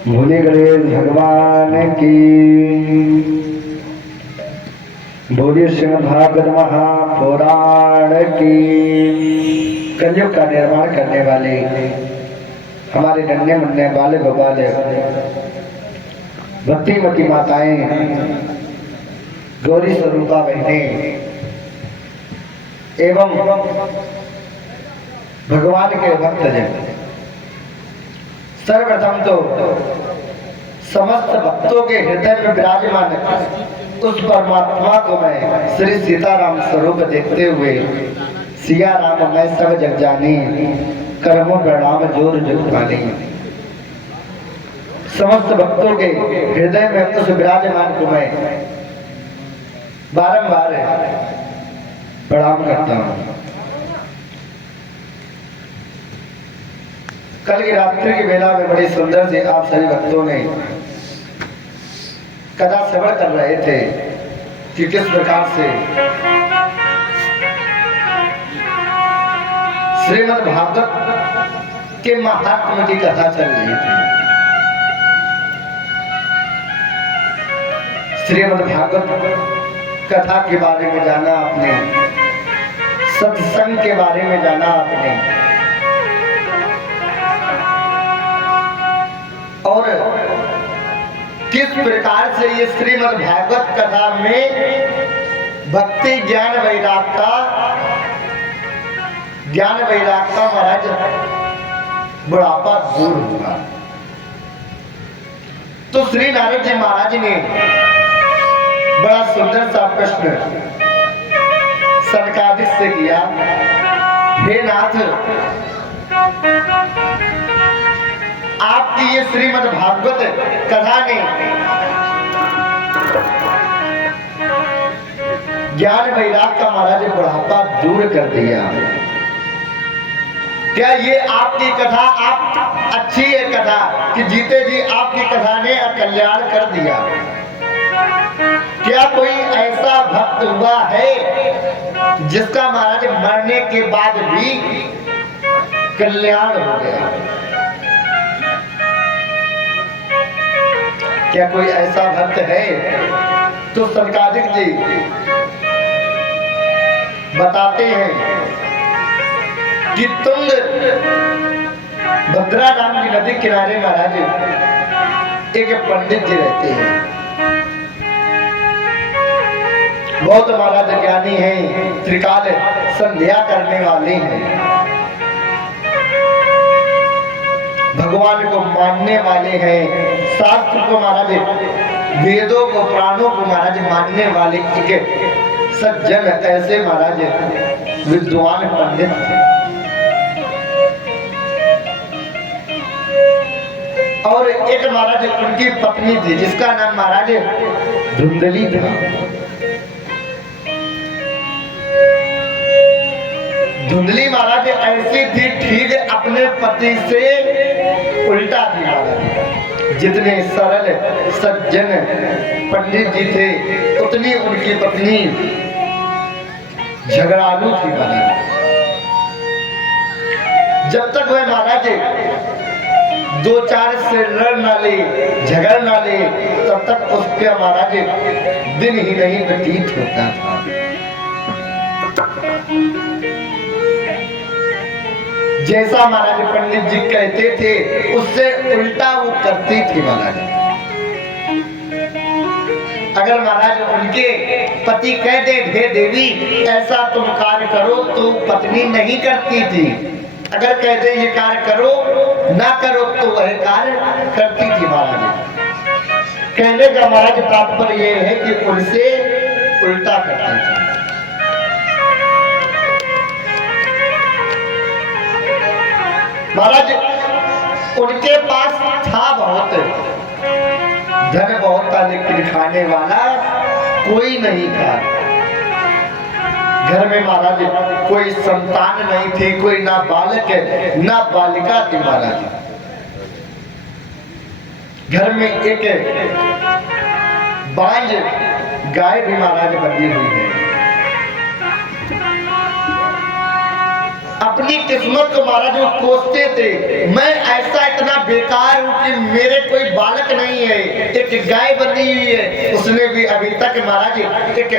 भोले गणेश भगवान की। बोलिए श्रीमद् भागवत महापुराण की। कलयुग का निर्माण करने वाले हमारे नन्हे मुन्ने बाले बबाले भक्तिमती माताएं, गौरी स्वरूपा बहनें एवं भगवान के भक्तजन, सर्वप्रथम तो समस्त भक्तों के हृदय में विराजमान उस परमात्मा को मैं श्री सीताराम स्वरूप देखते हुए सिया राम मैं सब जग जानी, कर्मों प्रणाम जोर जुगपानी। समस्त भक्तों के हृदय में उस विराजमान को मैं बारंबार प्रणाम करता हूँ। कल की रात्रि की बेला में बड़ी सुंदर से आप सभी भक्तों ने कथा श्रवण कर रहे थे कि किस प्रकार से श्रीमद् भागवत के महात्म्य की कथा चल रही थी। श्रीमद् भागवत कथा के बारे में जाना आपने, सत्संग के बारे में जाना आपने, और किस प्रकार से ये श्रीमद् भागवत कथा में भक्ति ज्ञान वैराग का महाराज बुढ़ापा दूर हुआ। तो श्री नारद जी महाराज ने बड़ा सुंदर सा प्रश्न सनकादिक से किया, हे नाथ, आपकी ये श्रीमद् भागवत कथा ने ज्ञान वैराग का महाराज बुढ़ापा दूर कर दिया। क्या ये आपकी कथा आप अच्छी है कथा कि जीते जी आपकी कथा ने कल्याण कर दिया? क्या कोई ऐसा भक्त हुआ है जिसका महाराज मरने के बाद भी कल्याण हो गया? क्या कोई ऐसा भक्त है? तो सनकादिक जी बताते हैं कि तुंग भद्रा नाम की नदी किनारे महाराज एक पंडित जी रहते हैं। बहुत महाराज ज्ञानी हैं, त्रिकाल संध्या करने वाले हैं, भगवान को मानने वाले हैं, शास्त्र को महाराज, वेदों को, प्राणों को महाराज मानने वाले एक सज्जन, ऐसे महाराज विद्वान पंडित थे। और एक महाराज उनकी पत्नी थी जिसका नाम महाराज धुंधली था। धुंधली महाराज ऐसी थी, ठीक अपने पति से उल्टा थी महाराज। जितने सरल सज्जन पंडित जी थे उतनी उनकी पत्नी झगड़ालू थी महाराज। जब तक वह महाराज दो चार से लड़ ना ले, झगड़ ना ले, तब तक उसके महाराज दिन ही नहीं व्यतीत होता था। जैसा महाराज पंडित जी कहते थे उससे उल्टा वो करती थी महाराज। अगर महाराज उनके पति कहते, हे देवी ऐसा तुम कार्य करो, तो पत्नी नहीं करती थी। अगर कहते ये कार्य करो ना करो तो वह कार्य करती थी महाराज। कहने का महाराज तात्पर्य यह है कि उनसे उल्टा करती थी। महाराज उनके पास था बहुत धन, बहुत था, लेकिन खाने वाला कोई नहीं था। घर में महाराज कोई संतान नहीं थी, कोई ना बालक ना बालिका थी महाराज। घर में एक बांझ गाय भी महाराज बनी हुई है। अपनी अपनी किस्मत को महाराज वो कोसते थे। मैं ऐसा इतना बेकार हूं कि मेरे कोई बालक नहीं है, एक गाय बनी हुई है, उसने भी अभी तक महाराज एक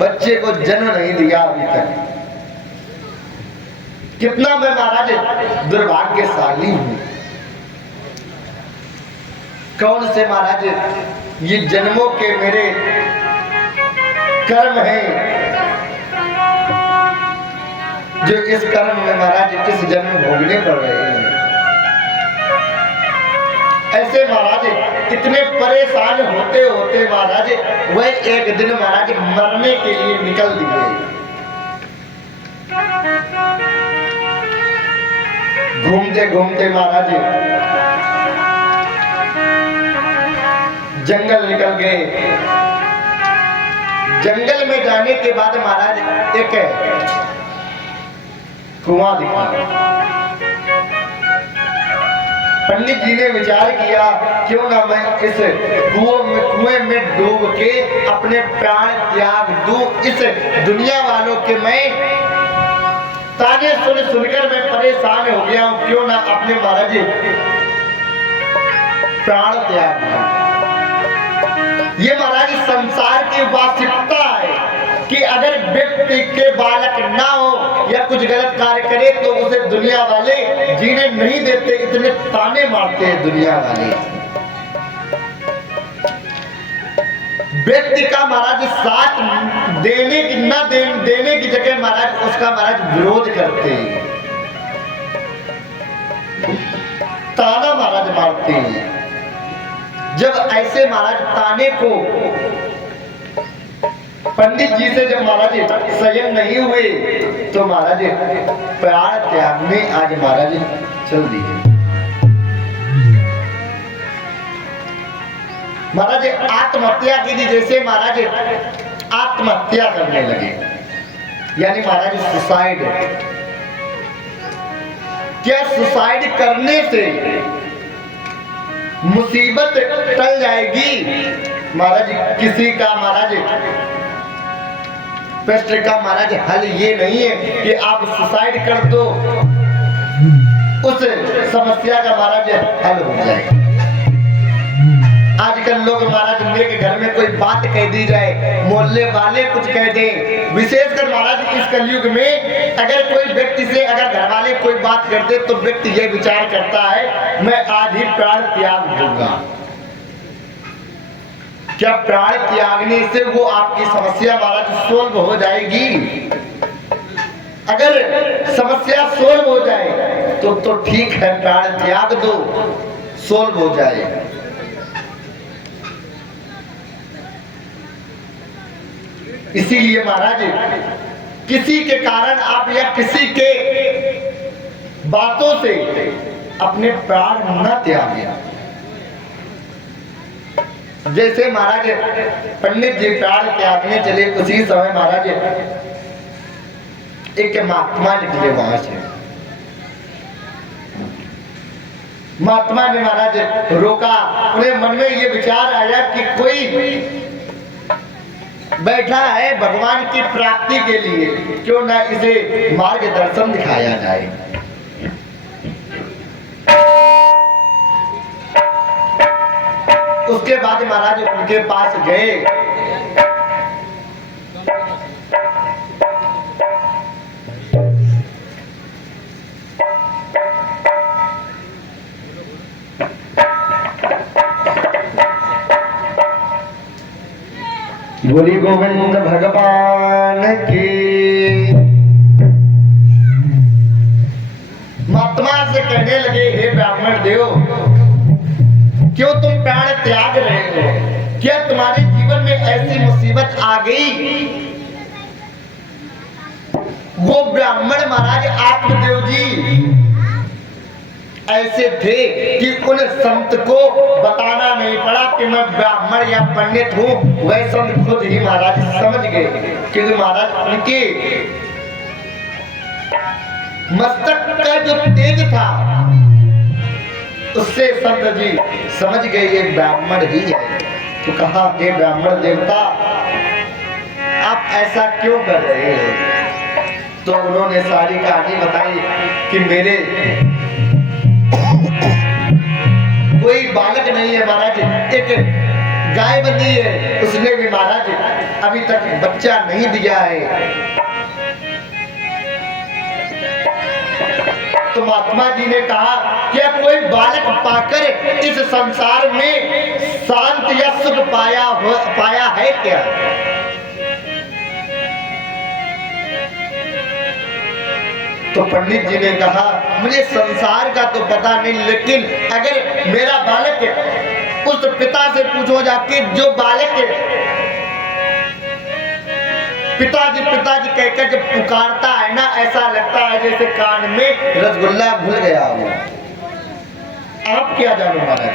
बच्चे को जन्म नहीं दिया अभी तक। कितना मैं महाराज दुर्भाग्यशाली हूं। कौन से महाराज ये जन्मों के मेरे कर्म हैं जो इस कर्म में महाराज इस जन्म भोगने पड़ रहे हैं। ऐसे महाराज इतने परेशान होते होते महाराज वह एक दिन महाराज मरने के लिए निकल दिए। घूमते घूमते महाराज जंगल निकल गए। जंगल में जाने के बाद महाराज एक कुआं दिखा। पंडित जी ने विचार किया क्यों ना मैं इस कुएं में डूब के अपने प्राण त्याग दूं। इस दुनिया वालों के मैं ताने सुनकर मैं परेशान हो गया हूं, क्यों ना अपने महाराज प्राण त्याग दूं। ये महाराज संसार की वास्तविकता है कि अगर व्यक्ति के बालक ना हो या कुछ गलत कार्य करे तो उसे दुनिया वाले जीने नहीं देते, इतने ताने मारते हैं दुनिया वाले। व्यक्ति का महाराज साथ देने की ना देने की जगह महाराज उसका महाराज विरोध करते हैं, ताना महाराज मारते हैं। जब ऐसे महाराज ताने को पंडित जी से जब महाराज संयम नहीं हुए तो महाराज प्राण त्यागने आज महाराज चल दिए। महाराज आत्महत्या की थी, जैसे महाराज आत्महत्या करने लगे, यानी महाराज सुसाइड। क्या सुसाइड करने से मुसीबत टल जाएगी? महाराज किसी का महाराज प्रश्न का महाराज हल ये नहीं है कि आप सुसाइड कर दो, उस समस्या का महाराज हल हो जाएगा। आजकल लोग महाराज नेक घर में कोई बात कह दी जाए, मोहल्ले वाले कुछ कह दें, विशेषकर महाराज इस कलयुग में अगर कोई व्यक्ति से अगर घर वाले कोई बात कर दे तो व्यक्ति यह विचार करता है मैं आज ही प्राण त्याग दूंगा। क्या प्राण त्यागने से वो आपकी समस्या महाराज सोल्व हो जाएगी? अगर समस्या सोल्व हो जाए तो ठीक है, प्राण त्याग दो, सोल्व हो जाए। इसीलिए महाराज किसी के कारण आप या किसी के बातों से अपने प्राण न त्यागें। जैसे महाराज पंडित जी प्राण त्यागने चले, उसी समय महाराज एक महात्मा निकले वहां से। महात्मा ने महाराज रोका, उन्हें मन में ये विचार आया कि कोई बैठा है भगवान की प्राप्ति के लिए, क्यों ना इसे मार्गदर्शन दिखाया जाए। उसके बाद महाराज उनके पास गए। बोली गोविंद भगवान की। महात्मा से कहने लगे हे ब्राह्मण देव, क्यों तुम प्राण त्याग रहे हो? क्या तुम्हारे जीवन में ऐसी मुसीबत आ गई? वो ब्राह्मण महाराज आत्मदेव जी ऐसे थे कि उन संत को बताना नहीं पड़ा कि मैं ब्राह्मण या पंडित हूं, वह संत खुद ही महाराज समझ गए, क्योंकि महाराज उनके मस्तक का जो तेज था उससे संत जी समझ गए ये ब्राह्मण ही है। तो कहा हे ब्राह्मण देवता, आप ऐसा क्यों कर रहे हैं? तो उन्होंने सारी कहानी बताई कि मेरे कोई बालक नहीं है महाराज, एक गाय बंधी है, उसने भी महाराज अभी तक बच्चा नहीं दिया है। तो महात्मा जी ने कहा, क्या कोई बालक पाकर इस संसार में शांत या सुख पाया है क्या? तो पंडित जी ने कहा, मुझे संसार का तो पता नहीं, लेकिन अगर मेरा बालक उस पिता से पूछो जाके जो बालक पिताजी पिताजी कहकर जब पुकारता है ना, ऐसा लगता है जैसे कान में रसगुल्ला घुल गया हो। आप क्या जानो महाराज,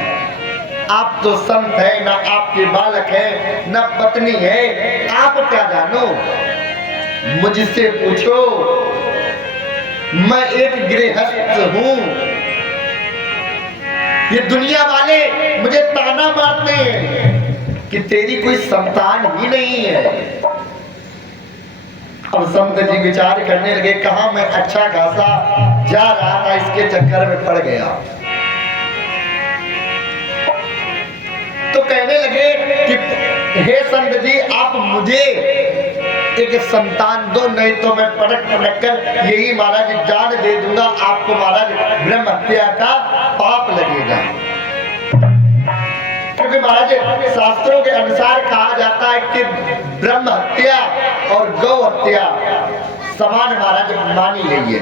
आप तो संत है, ना आपके बालक है, ना पत्नी है, आप क्या जानो? मुझसे पूछो, मैं एक गृहस्थ हूं। ये दुनिया वाले मुझे ताना मारते हैं कि तेरी कोई संतान ही नहीं है। अब संत जी विचार करने लगे, कहा मैं अच्छा खासा जा रहा था, इसके चक्कर में पड़ गया। तो कहने लगे कि हे संत जी, आप मुझे एक संतान दो, नहीं तो मैं पटक कर यही महाराज जान दे दूंगा, आपको महाराज ब्रह्म हत्या का पाप लगेगा। क्योंकि महाराज शास्त्रों के अनुसार कहा जाता है कि ब्रह्म हत्या और गौ हत्या समान महाराज मानी गई है।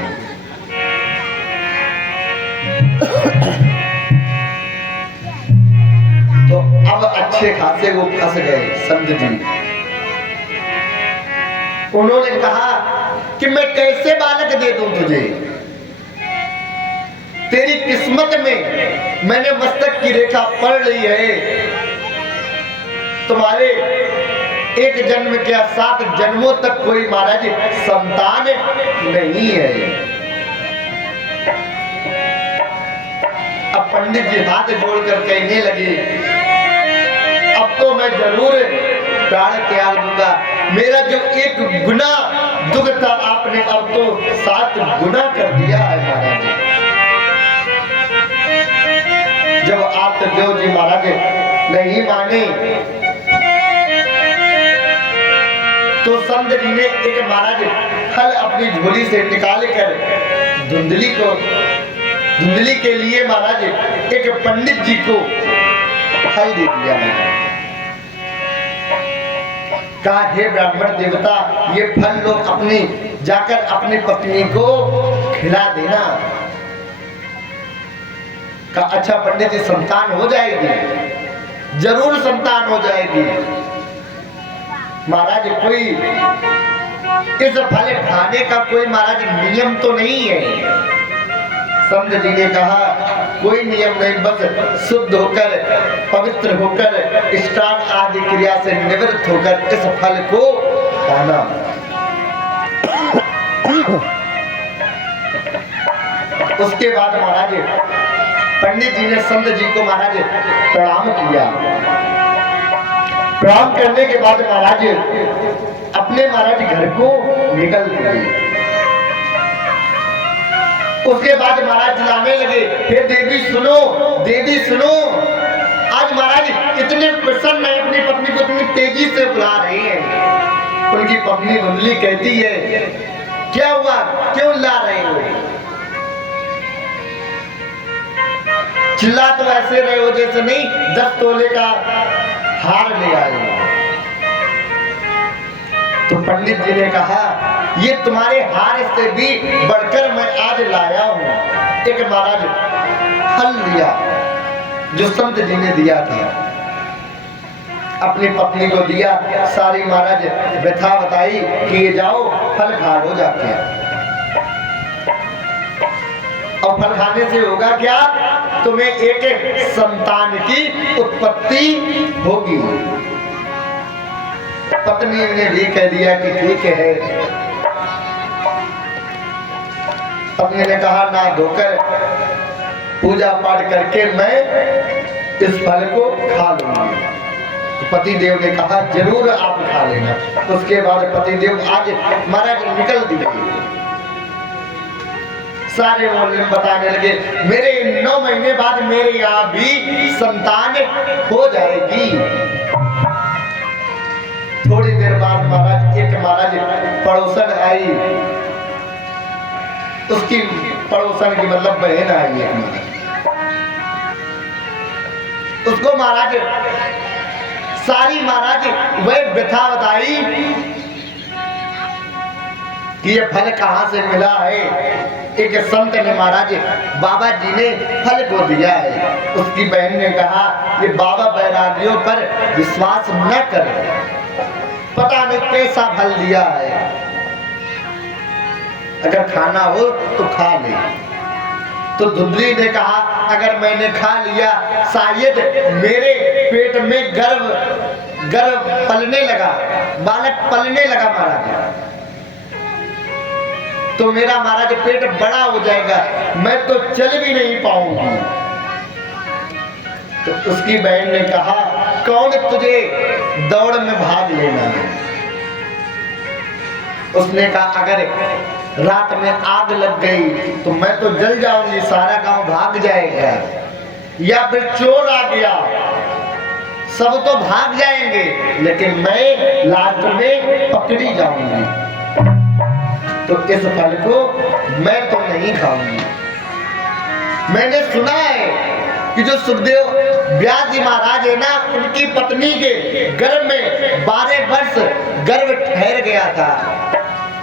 तो अब अच्छे खासे वो फंस गए संत जी। उन्होंने कहा कि मैं कैसे बालक दे दूं तुझे? तेरी किस्मत में मैंने मस्तक की रेखा पढ़ ली है, तुम्हारे एक जन्म क्या 7 जन्मों तक कोई महाराज संतान नहीं है। अब पंडित जी हाथ जोड़कर कहने लगे, अब तो मैं जरूर प्राण त्याग दूंगा। मेरा जो एक गुना दुख था, आपने अब तो 7 गुना कर दिया है महाराज। जब आत्मदेव जी महाराज नहीं माने तो संत जी ने एक महाराज फल अपनी झोली से निकाल कर धुंधली के लिए महाराज एक पंडित जी को फल दे दिया। कहा, हे ब्राह्मण देवता, ये फल लो, अपनी जाकर अपनी पत्नी को खिला देना। कहा, अच्छा पंडित जी, संतान हो जाएगी? जरूर संतान हो जाएगी महाराज। कोई इस फल खाने का कोई महाराज नियम तो नहीं है। संत जी ने कहा, कोई नियम नहीं, बस शुद्ध होकर पवित्र होकर स्नान आदि क्रिया से निवृत्त होकर इस फल को खाना। उसके बाद महाराज पंडित जी ने संत जी को महाराज प्रणाम किया। प्रणाम करने के बाद महाराज अपने महाराज घर को निकल गए। उसके बाद महाराज चिल्लाने लगे, हे देवी सुनो, देवी सुनो। आज महाराज इतने प्रसन्न है, अपनी पत्नी को इतनी तेजी से बुला रहे हैं। उनकी पत्नी धुंधली कहती है, क्या हुआ, क्यों ला रहे हो? चिल्ला तो ऐसे रहे हो जैसे नहीं 10 तोले का हार ले आए। तो पंडित जी ने कहा, ये तुम्हारे हार से भी बढ़कर मैं आज लाया हूं एक महाराज फल लिया जो संत जी ने दिया था। अपनी पत्नी को दिया, सारी महाराज व्यथा बताई कि ये जाओ फल खा लो जाके। और फल खाने से होगा क्या? तुम्हें एक संतान की उत्पत्ति होगी। पत्नी ने भी कह दिया कि ठीक है। पत्नी ने कहा, ना धोकर पूजा पाठ करके मैं इस फल को खा लूंगी। तो पति देव ने कहा, जरूर आप खा लेना। उसके बाद पति देव आज महाराज निकल दिए। सारे मोहल्ले बताने लगे मेरे 9 महीने बाद मेरे यहाँ भी संतान हो जाएगी। थोड़ी देर बाद महाराज पड़ोसन आई, उसकी पड़ोसन की मतलब बहन आई है। उसको महाराज सारी वह व्यथा बताई कि ये फल कहां से मिला है। एक संत ने महाराज बाबा जी ने फल को दिया है। उसकी बहन ने कहा ये बाबा बैरागियों पर विश्वास न कर, पता नहीं कैसा फल दिया है, अगर खाना हो तो खा ले। तो धुंधली ने कहा अगर मैंने खा लिया शायद मेरे पेट में गर्भ पलने लगा, बालक पलने लगा महाराज, तो मेरा महाराज पेट बड़ा हो जाएगा, मैं तो चल भी नहीं पाऊंगी। तो उसकी बहन ने कहा कौन तुझे दौड़ में भाग लेना है। उसने कहा अगर रात में आग लग गई तो मैं तो जल जाऊंगी, सारा गांव भाग जाएगा, या फिर चोर आ गया सब तो भाग जाएंगे लेकिन मैं लास्ट में पकड़ी जाऊंगी, तो इस फल को मैं तो नहीं खाऊंगी। मैंने सुना है कि जो सुखदेव व्यास जी महाराज है ना, उनकी पत्नी के गर्भ में 12 वर्ष गर्भ ठहर गया था,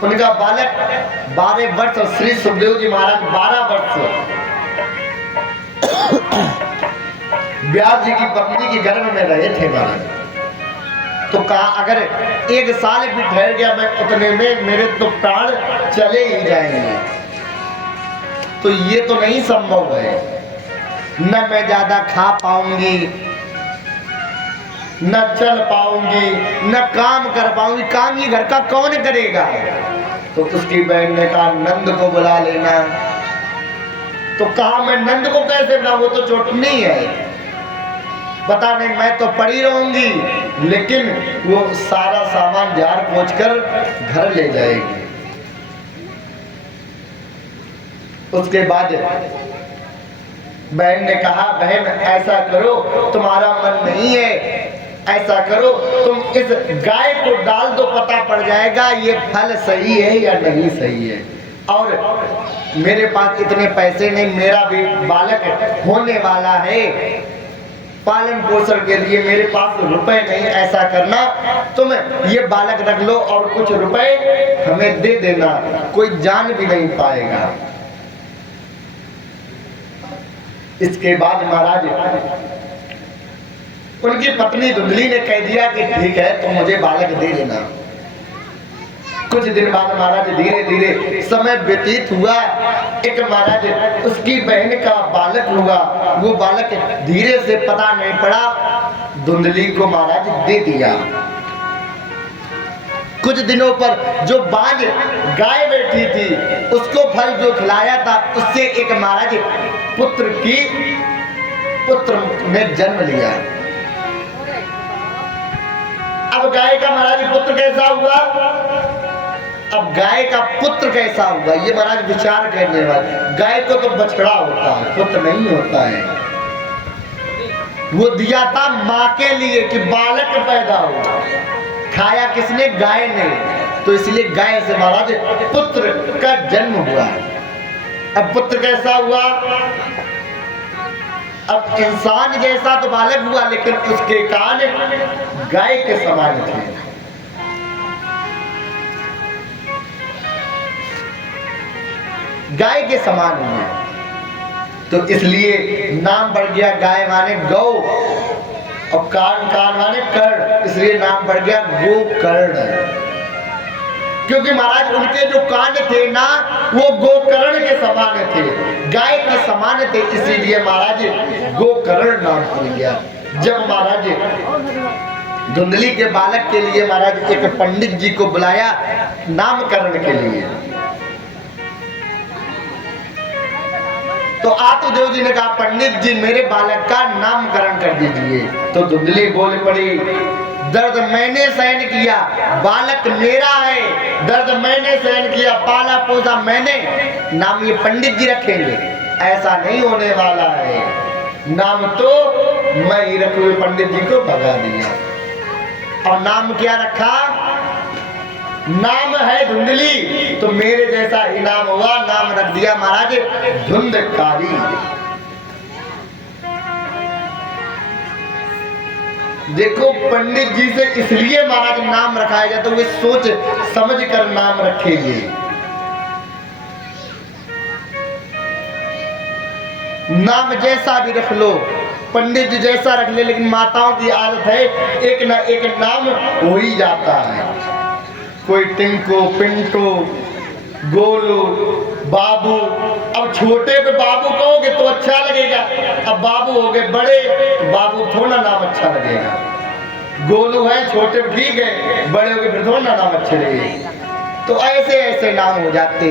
उनका बालक 12 वर्ष, श्री सुखदेव जी महाराज 12 वर्ष व्यास जी की पत्नी के गर्भ में रहे थे महाराज। तो कहा अगर 1 साल भी ठहर गया मैं उतने में मेरे तो प्राण चले ही जाएंगे, तो ये तो नहीं संभव है, न मैं ज्यादा खा पाऊंगी, न चल पाऊंगी, न काम कर पाऊंगी, काम ये घर का कौन करेगा। तो उसकी बहन ने कहा नंद को बुला लेना। तो कहा मैं नंद को कैसे बुलाऊं, वो तो चोटनी है, पता नहीं मैं तो पड़ी रहूंगी, लेकिन वो सारा सामान झाड़ पोंछ कर घर ले जाएगी। उसके बाद बहन ने कहा बहन ऐसा करो, तुम्हारा मन नहीं है, ऐसा करो तुम इस गाय को डाल दो, पता पड़ जाएगा ये फल सही है या नहीं सही है। और मेरे पास इतने पैसे नहीं, मेरा भी बालक होने वाला है, पालन पोषण के लिए मेरे पास रुपए नहीं, ऐसा करना तुम ये बालक रख लो और कुछ रुपए हमें दे देना, कोई जान भी नहीं पाएगा। इसके बाद महाराज उनकी पत्नी धुंधली ने कह दिया कि ठीक है तुम मुझे बालक दे देना। कुछ दिन बाद महाराज धीरे धीरे समय व्यतीत हुआ, एक महाराज उसकी बहन का बालक हुआ, वो बालक धीरे से पता नहीं पड़ा धुंधली को महाराज दे दिया। कुछ दिनों पर जो बाज गाय बैठी थी उसको फल जो खिलाया था उससे एक महाराज पुत्र ने जन्म लिया। अब गाय का महाराज पुत्र कैसा हुआ, अब गाय का पुत्र कैसा होगा ये महाराज विचार करने वाले। गाय को तो बछड़ा होता है, पुत्र नहीं होता है। वो दिया था माँ के लिए कि बालक पैदा हो, खाया किसने, गाय ने, तो इसलिए गाय से महाराज पुत्र का जन्म हुआ। अब पुत्र कैसा हुआ, अब इंसान जैसा तो बालक हुआ लेकिन उसके कान गाय के समान थे। गाय के समान हुए, तो इसलिए नाम पड़ गया गाय माने गौ और कान माने कर्ण, इसलिए नाम पड़ गया गोकर्ण। क्योंकि महाराज उनके जो कान थे ना वो गोकर्ण के समान थे, गाय के समान थे, इसीलिए महाराज गोकर्ण नाम पड़ गया। जब महाराज धुंधली के बालक के लिए महाराज एक पंडित जी को बुलाया नामकरण के लिए, तो आतुदेव जी ने कहा पंडित जी मेरे बालक का नामकरण कर दीजिए। तो धुंधली बोल पड़ी दर्द मैंने सहन किया, बालक मेरा है, दर्द मैंने सहन किया, पाला पोसा मैंने। नाम ये पंडित जी रखेंगे, ऐसा नहीं होने वाला है। नाम तो मैं ही रखे पंडित जी को भगा दिया। और नाम क्या रखा? नाम है धुंधली, तो मेरे जैसा इनाम हुआ, नाम रख दिया महाराज धुंधकारी। देखो पंडित जी से इसलिए महाराज नाम रखाया जाए तो वे सोच समझ कर नाम रखेंगे। नाम जैसा भी रख लो, पंडित जी जैसा रख ले, लेकिन माताओं की आदत है एक ना एक नाम हो ही जाता है। कोई टिंको, पिंटो, गोलू, बाबू। अब छोटे पे बाबू कहोगे तो अच्छा लगेगा, अब बाबू हो गए बड़े तो बाबू थोड़ा नाम अच्छा लगेगा। गोलू है छोटे पे ठीक है, बड़े हो गए फिर थोड़ा नाम अच्छे लगेगा। तो ऐसे ऐसे नाम हो जाते।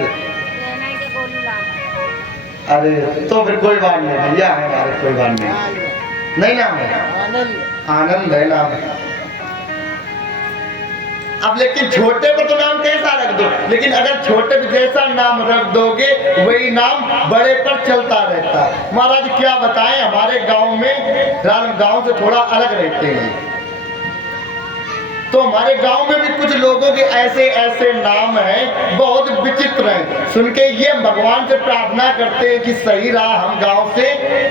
अरे तो फिर कोई बात नहीं भैया है हमारे, कोई बात नहीं नाम है आनंद है नाम। अब लेकिन छोटे पर तो नाम कैसा रख दो, लेकिन अगर छोटे पर जैसा नाम रख दोगे वही नाम बड़े पर चलता रहता है। महाराज क्या बताएं, हमारे गांव में, गांव से थोड़ा अलग रहते हैं, तो हमारे गांव में भी कुछ लोगों के ऐसे ऐसे नाम हैं, बहुत विचित्र हैं। सुन के ये भगवान से प्रार्थना करते हैं कि सही राह हम गांव से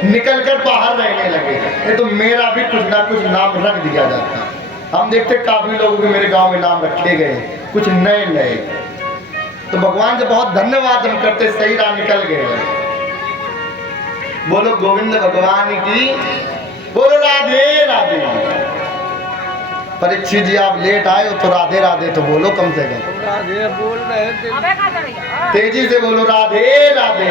निकलकर बाहर रहने लगे, नहीं तो मेरा भी कुछ ना कुछ नाम रख दिया जाता। हम देखते काफी लोगों के मेरे गांव में नाम रखे गए, कुछ नए नए, तो भगवान से बहुत धन्यवाद हम करते, सही राह निकल गए। बोलो गोविंद भगवान की, बोलो राधे राधे। परीक्षित जी आप लेट आए हो तो राधे राधे तो बोलो कम से कम। राधे बोल रहे तेजी से बोलो राधे राधे।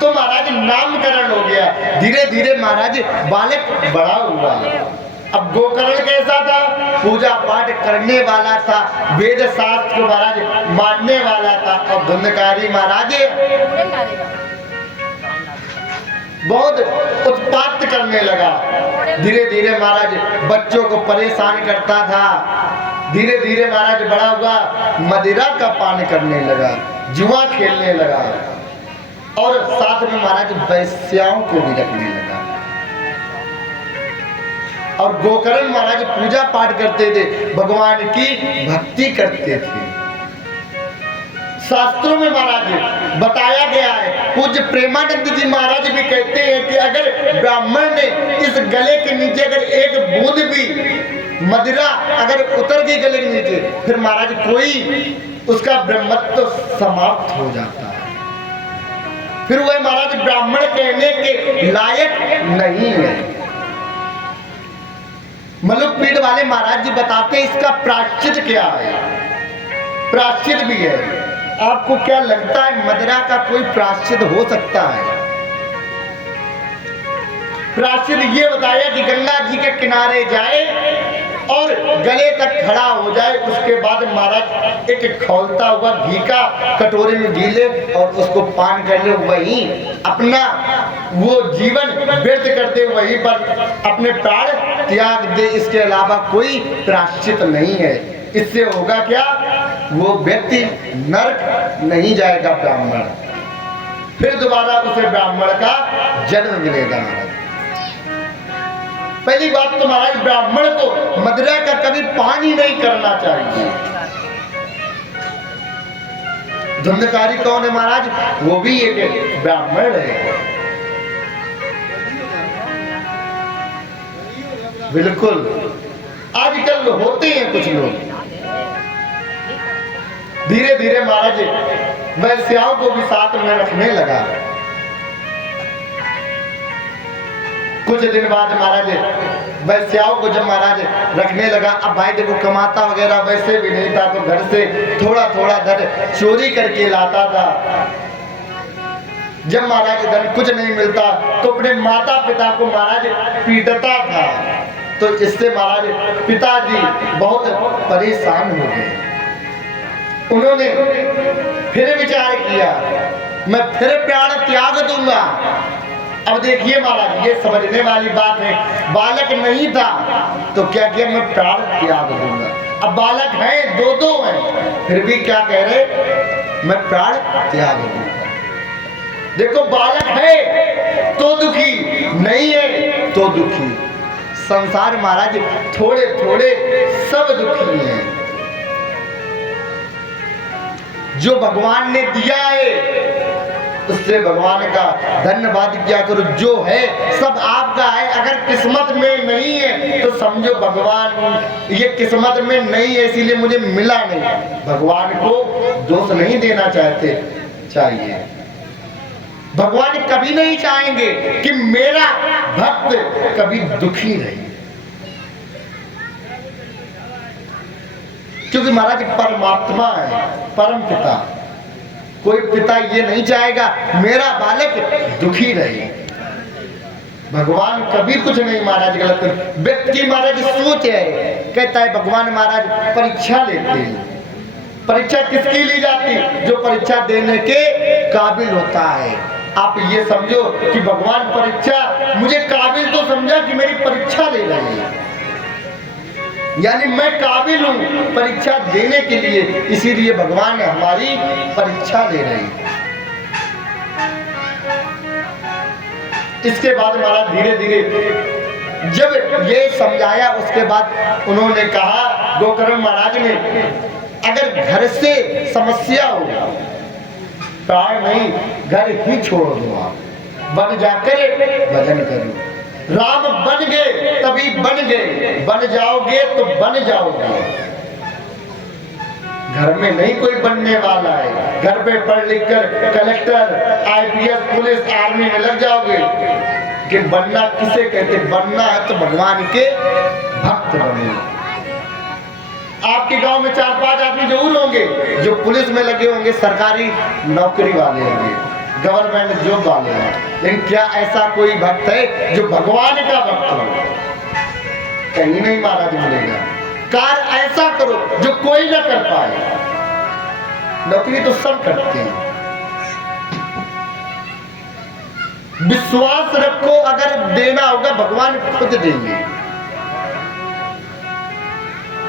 तो महाराज नामकरण हो गया, धीरे धीरे महाराज बालक बड़ा हुआ। अब गोकर्ण कैसा था? पूजा पाठ करने वाला था, वेद शास्त्र को महाराज मानने वाला था। और धुंधकारी महाराज बहुत उत्पात करने लगा। धीरे धीरे महाराज बच्चों को परेशान करता था। धीरे धीरे महाराज बड़ा हुआ, मदिरा का पान करने लगा, जुआ खेलने लगा, और साथ में महाराज वैश्याओं को भी रखने लगा। और गोकर्ण महाराज पूजा पाठ करते थे, भगवान की भक्ति करते थे। शास्त्रों में महाराज बताया गया है, पूज्य प्रेमानंद जी महाराज भी कहते हैं कि अगर ब्राह्मण ने इस गले के नीचे अगर एक बूंद भी मदिरा अगर उतर गई गले के नीचे, फिर महाराज कोई उसका ब्रह्मत्व समाप्त हो जाता है, फिर वह महाराज ब्राह्मण कहने के लायक नहीं है। मलुकपीठ वाले महाराज जी बताते हैं इसका प्रायश्चित क्या है। प्रायश्चित भी है। आपको क्या लगता है मदिरा का कोई प्रायश्चित हो सकता है? प्रायश्चित ये बताया कि गंगा जी के किनारे जाए और गले तक खड़ा हो जाए, उसके बाद महाराज एक खौलता हुआ घी का कटोरे में घी ले और उसको पान कर ले, वही अपना वो जीवन व्यर्थ करते वहीं पर अपने प्राण त्याग दे। इसके अलावा कोई प्रायश्चित नहीं है। इससे होगा क्या? वो व्यक्ति नरक नहीं जाएगा ब्राह्मण, फिर दोबारा उसे ब्राह्मण का जन्म मिलेगा। पहली बात तो महाराज ब्राह्मण को मदिरा का कभी पान ही नहीं करना चाहिए। धुंधकारी कौन है महाराज? वो भी एक ब्राह्मण है। बिल्कुल आजकल होते हैं कुछ लोग। धीरे धीरे महाराज वैश्याओं को भी साथ में रखने लगा। कुछ दिन बाद महाराज वैश्याओं को जब महाराज रखने लगा, अब भाई देखो कमाता वगैरह वैसे भी नहीं था, तो घर से थोड़ा थोड़ा धन चोरी करके लाता था। जब महाराज धन कुछ नहीं मिलता तो अपने माता पिता को महाराज पीटता था। तो इससे महाराज पिताजी बहुत परेशान हो गए। उन्होंने फिर विचार किया, मैं फिर प्राण त्याग दूंगा, अब देखिए महाराज, ये समझने वाली बात है। बालक नहीं था तो क्या किया, मैं प्राण त्याग दूंगा। अब बालक है, दो हैं, फिर भी क्या कह रहे, मैं प्राण त्याग दूंगा। देखो, बालक है तो दुखी, नहीं है तो दुखी। संसार महाराज थोड़े थोड़े सब दुखी हैं। जो भगवान ने दिया है उससे भगवान का धन्यवाद क्या करो। जो है सब आपका है। अगर किस्मत में नहीं है तो समझो भगवान ये किस्मत में नहीं है इसीलिए मुझे मिला नहीं। भगवान को दोष नहीं देना चाहिए। भगवान कभी नहीं चाहेंगे कि मेरा भक्त कभी दुखी रहे, क्योंकि महाराज परमात्मा है, परम पिता। कोई पिता ये नहीं चाहेगा मेरा बालक दुखी रहे। भगवान कभी कुछ नहीं महाराज गलत कर। व्यक्ति की महाराज सोच है, कहता है भगवान महाराज परीक्षा लेते हैं। परीक्षा किसकी ली जाती? जो परीक्षा देने के काबिल होता है। आप ये समझो कि भगवान परीक्षा मुझे काबिल तो समझा कि मेरी परीक्षा ले रहे हैं, यानी मैं काबिल हूं परीक्षा देने के लिए, इसीलिए भगवान हमारी परीक्षा ले रहे हैं। इसके बाद हमारा धीरे धीरे जब ये समझाया उसके बाद उन्होंने कहा, गोकर्ण महाराज ने, अगर घर से समस्या हो, प्राण नहीं घर ही छोड़ दो, आप बन जाकर भजन करो। राम बन गए तभी बन गए, बन जाओगे तो बन जाओगे। घर में नहीं कोई बनने वाला है। घर पे पढ़ लिख कर कलेक्टर, आईपीएस, पुलिस, आर्मी में लग जाओगे, कि बनना किसे कहते? बनना है तो भगवान के भक्त बनो। आपके गांव में 4-5 आदमी जरूर होंगे जो पुलिस में लगे होंगे, सरकारी नौकरी वाले होंगे, गवर्नमेंट जॉब वाले हैं, लेकिन क्या ऐसा कोई भक्त है जो भगवान का भक्त हो? कहीं नहीं महाराज मिलेगा। कार्य ऐसा करो जो कोई ना कर पाए। नौकरी तो सब करते हैं। विश्वास रखो, अगर देना होगा भगवान खुद देंगे।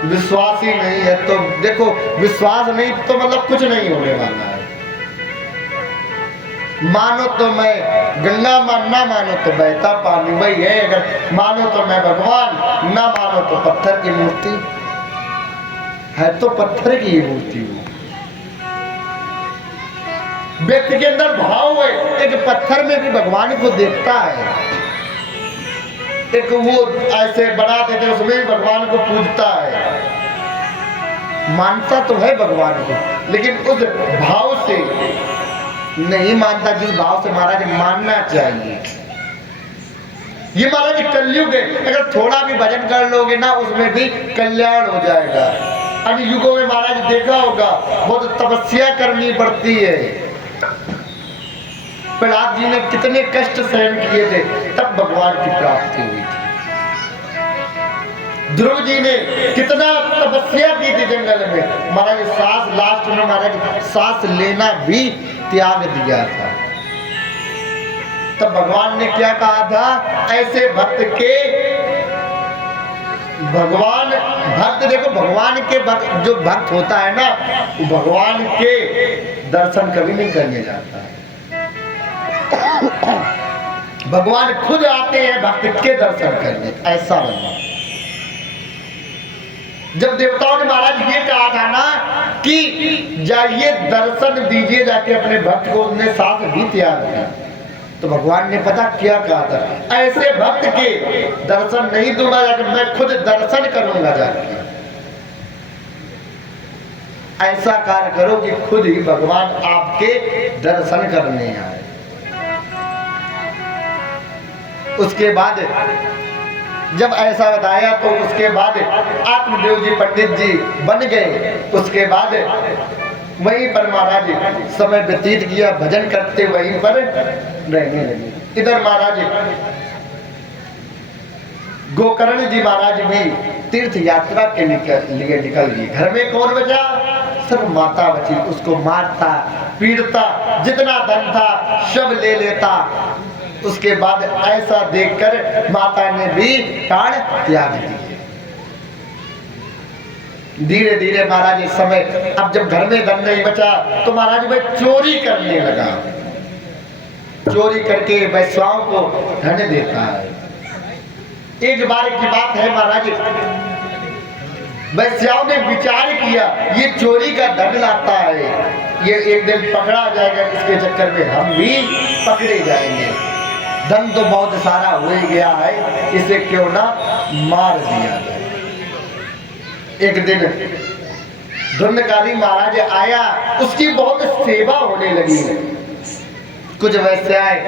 विश्वास ही नहीं है तो देखो, विश्वास नहीं तो मतलब कुछ नहीं होने वाला है। मानो तो मैं गंगा, ना मानो तो बहता पानी, वही है। अगर मानो तो मैं भगवान, ना मानो तो पत्थर की मूर्ति है, तो पत्थर की ये मूर्ति हो। व्यक्ति के अंदर भाव है, एक पत्थर में भी भगवान को देखता है। एक वो ऐसे बना देते उसमें भी भगवान को पूजता है, मानता तो है भगवान को, लेकिन उस भाव से नहीं मानता जिस भाव से महाराज मानना चाहिए। ये महाराज कलयुग है, अगर थोड़ा भी भजन कर लोगे ना उसमें भी कल्याण हो जाएगा। अन्य युगों में महाराज देखा होगा बहुत तपस्या करनी पड़ती है। प्रहलाद जी ने कितने कष्ट सहन किए थे, तब भगवान की प्राप्ति हुई थी। ध्रुव जी ने कितना तपस्या की थी जंगल में, महाराज सांस लास्ट में महाराज सांस लेना भी त्याग दिया था। तब भगवान ने क्या कहा था, ऐसे भक्त के भगवान भक्त, देखो भगवान के भक्त, जो भक्त होता है ना वो भगवान के दर्शन कभी नहीं करने जाता है। भगवान खुद आते हैं भक्त के दर्शन करने, ऐसा बनना। जब देवताओं ने महाराज ये कहा था ना कि जाइए दर्शन दीजिए जाके अपने भक्त को, उसने साथ भी त्याग किया, तो भगवान ने पता क्या कहा था, ऐसे भक्त के दर्शन नहीं दूंगा जाके, मैं खुद दर्शन करूंगा जाके। ऐसा कार्य करो कि खुद ही भगवान आपके दर्शन करने आए। उसके बाद जब ऐसा बताया तो उसके बाद आत्मदेव जी पंडित जी बन गए। उसके बाद वहीं पर महाराज समय व्यतीत किया, भजन करते वहीं पर रहने लगे। इधर महाराज गोकर्ण जी महाराज भी तीर्थ यात्रा के लिए निकल गए। घर में कौन बचा? सिर्फ माता बची। उसको मारता पीड़ता, जितना धन था सब ले लेता, उसके बाद ऐसा देखकर माता ने भी प्राण त्याग दिए। धीरे धीरे महाराज इस समय अब जब घर में धन नहीं बचा तो महाराज वह चोरी करने लगा। चोरी करके वैश्याओं को धन देता है। एक बार की बात है महाराज, वैश्याओं ने विचार किया ये चोरी का धन लाता है, ये एक दिन पकड़ा जाएगा, इसके चक्कर में हम भी पकड़े जाएंगे। धन तो बहुत सारा हो गया है, इसे क्यों ना मार दिया जाए। एक दिन धुंधकारी महाराज आया, उसकी बहुत सेवा होने लगी। कुछ वैश्याएं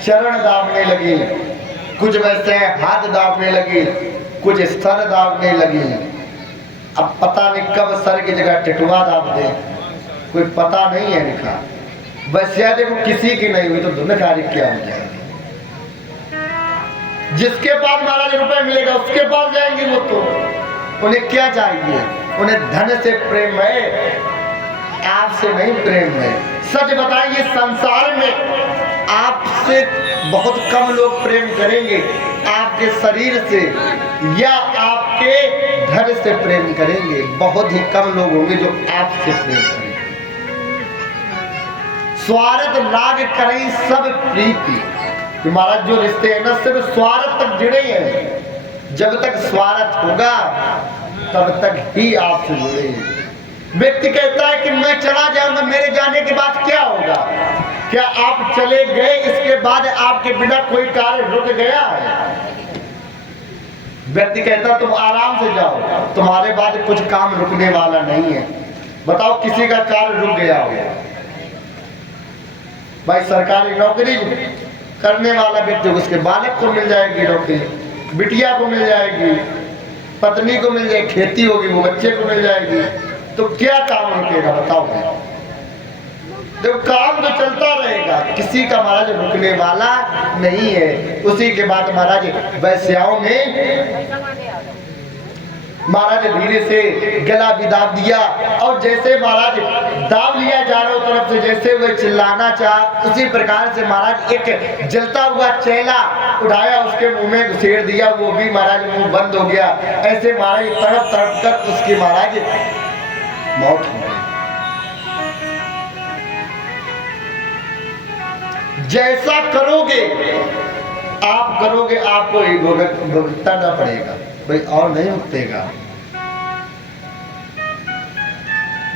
चरण दाबने लगी, कुछ वैश्याएं हाथ दाबने लगी, कुछ स्तर दाबने लगी। अब पता नहीं कब सर की जगह टिटुआ दाब दे, कोई पता नहीं है लिखा। वैश्या देखो किसी की नहीं हुई तो धुंधकारी क्या हो जाएगी। जिसके पास महाराज रुपए मिलेगा उसके पास जाएंगे वो। तो उन्हें क्या चाहिए? उन्हें धन से प्रेम है, आपसे नहीं प्रेम है। सच बताइए, संसार में आपसे बहुत कम लोग प्रेम करेंगे आपके शरीर से या आपके धन से प्रेम करेंगे। बहुत ही कम लोग होंगे जो आपसे प्रेम करेंगे। स्वार्थ लाग करें सब प्रीति। महाराज जो रिश्ते हैं ना सिर्फ स्वार्थ तक जुड़े हैं। जब तक स्वार्थ होगा तब तक ही आपसे जुड़े हैं। व्यक्ति कहता है कि मैं चला जाऊंगा, मेरे जाने के बाद क्या होगा? क्या आप चले गए इसके बाद आपके बिना कोई कार्य रुक गया है? व्यक्ति कहता तुम आराम से जाओ, तुम्हारे बाद कुछ काम रुकने वाला नहीं है। बताओ किसी का कार्य रुक गया हो? भाई सरकारी नौकरी करने वाला व्यक्ति उसके बालक को मिल जाएगी नौकरी, बिटिया को मिल जाएगी, पत्नी को मिल जाएगी, खेती होगी वो बच्चे को मिल जाएगी, तो क्या काम रुकेगा? बताओ। देखो काम तो चलता रहेगा, किसी का महाराज रुकने वाला नहीं है। उसी के बाद महाराज वैश्याओं ने महाराज धीरे से गला भी दाब दिया और जैसे महाराज दाब लिया चारों तरफ से, जैसे वह चिल्लाना चाहा उसी प्रकार से महाराज एक जलता हुआ चेला उठाया, उसके मुंह में घुसेड़ दिया। वो भी महाराज मुंह बंद हो गया। ऐसे महाराज तड़प तड़प कर उसकी महाराज मौत हो गई। जैसा करोगे आप करोगे, आपको ही भुगतना पड़ेगा भाई, और नहीं उठेगा।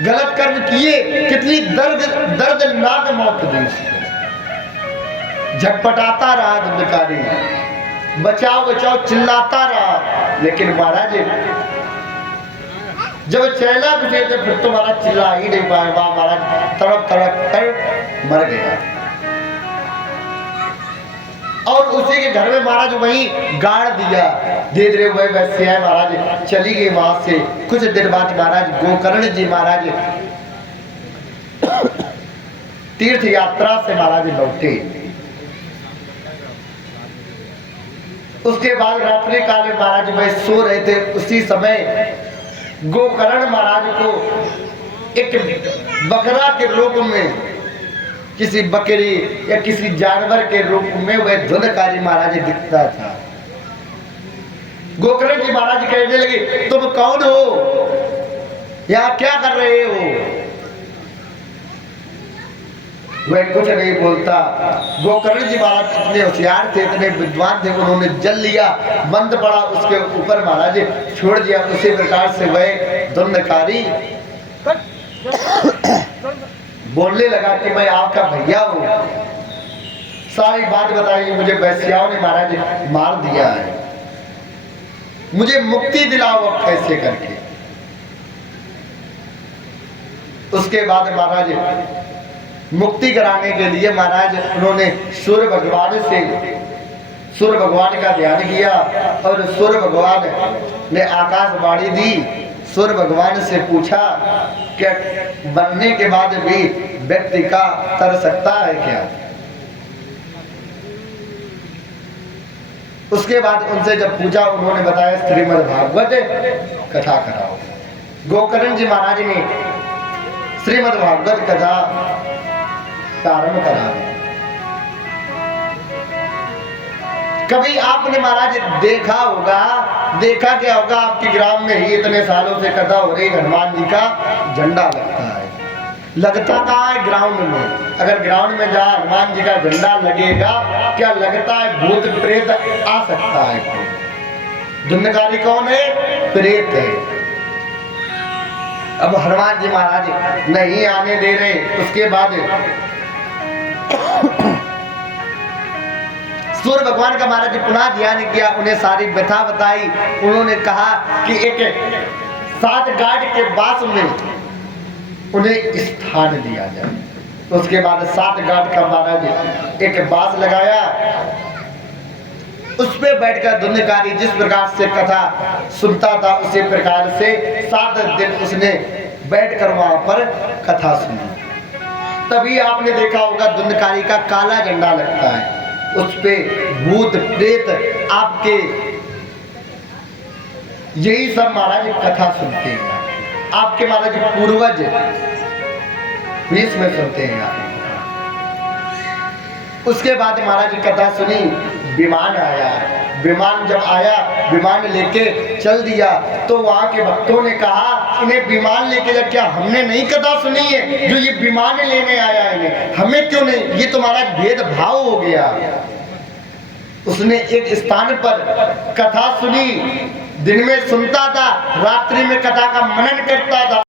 गलत कर्म किए, कितनी दर्दनाक मौत दी। झटपटाता रहा धुंधकारी, बचाओ बचाओ चिल्लाता रहा, लेकिन महाराज जब चेला गुजरे थे फिर तो महाराज चिल्ला ही नहीं पाया। महाराज तड़प तड़प कर मर गया। और उसी के घर में महाराज वहीं गाड़ दिया। धीरे धीरे वह वैश्या महाराज चली गई वहां से। कुछ देर बाद महाराज गोकर्ण जी महाराज तीर्थ यात्रा से महाराज लौटे। उसके बाद रात्रि काल में महाराज वह सो रहे थे। उसी समय गोकर्ण महाराज को एक बकरा के रूप में, किसी बकरी या किसी जानवर के रूप में वह धुंधकारी महाराज दिखता था। गोकर्ण जी महाराज कहने लगे तुम कौन हो, यहाँ क्या कर रहे हो? वह कुछ नहीं बोलता। गोकर्ण जी महाराज इतने होशियार थे, इतने विद्वान थे, उन्होंने जल लिया, बंद पड़ा उसके ऊपर महाराज छोड़ दिया। उसी प्रकार से वह धुंधकारी बोलने लगा कि मैं आपका भैया हूं, सारी बात बताइए। मुझे वैश्याओं ने महाराज मार दिया है, मुझे मुक्ति दिलाओ अब कैसे करके। उसके बाद महाराज मुक्ति कराने के लिए महाराज उन्होंने सूर्य भगवान का ध्यान किया और सूर्य भगवान ने आकाशवाणी दी। सूर्य भगवान से पूछा कि बनने के बाद भी व्यक्ति का तर सकता है क्या? उसके बाद उनसे जब पूछा उन्होंने बताया श्रीमद् भागवत कथा कराओ। गोकर्ण जी महाराज ने श्रीमद् भागवत कथा प्रारंभ करा। कभी आपने महाराज देखा क्या होगा, आपके ग्राम में ही इतने सालों से कथा हो रही, हनुमान जी का झंडा लगता है। लगता कहाँ है? ग्राउंड में। अगर ग्राउंड में जहाँ हनुमान जी का झंडा लगेगा, क्या लगता है भूत प्रेत आ सकता है? धुंधकारी कौन है? प्रेत है। अब हनुमान जी महाराज नहीं आने दे रहे। उसके बाद सूर्य भगवान का महाराज पुनः ध्यान किया, उन्हें सारी व्यथा बताई। उन्होंने कहा कि एक 7 गांठ के बास में उन्हें स्थान दिया जाए। तो उसके बाद 7 गांठ का महाराज एक बास लगाया, उस पे बैठकर धुंधकारी जिस प्रकार से कथा सुनता था, उसी प्रकार से 7 दिन उसने बैठकर वहां पर कथा सुनी। तभी आपने देखा होगा धुंधकारी का काला झंडा लगता है, उस पे भूत प्रेत आपके यही सब महाराज कथा सुनते हैं। आपके महाराज पूर्वज में सुनते हैं। उसके बाद महाराज कथा सुनी, विमान आया। विमान जब आया, विमान लेके चल दिया, तो वहां के भक्तों ने कहा इन्हें विमान लेके जा, क्या हमने नहीं कथा सुनी है? जो ये विमान लेने आया है, हमें क्यों नहीं? ये तो महाराज भेदभाव हो गया। उसने एक स्थान पर कथा सुनी, दिन में सुनता था, रात्रि में कथा का मनन करता था।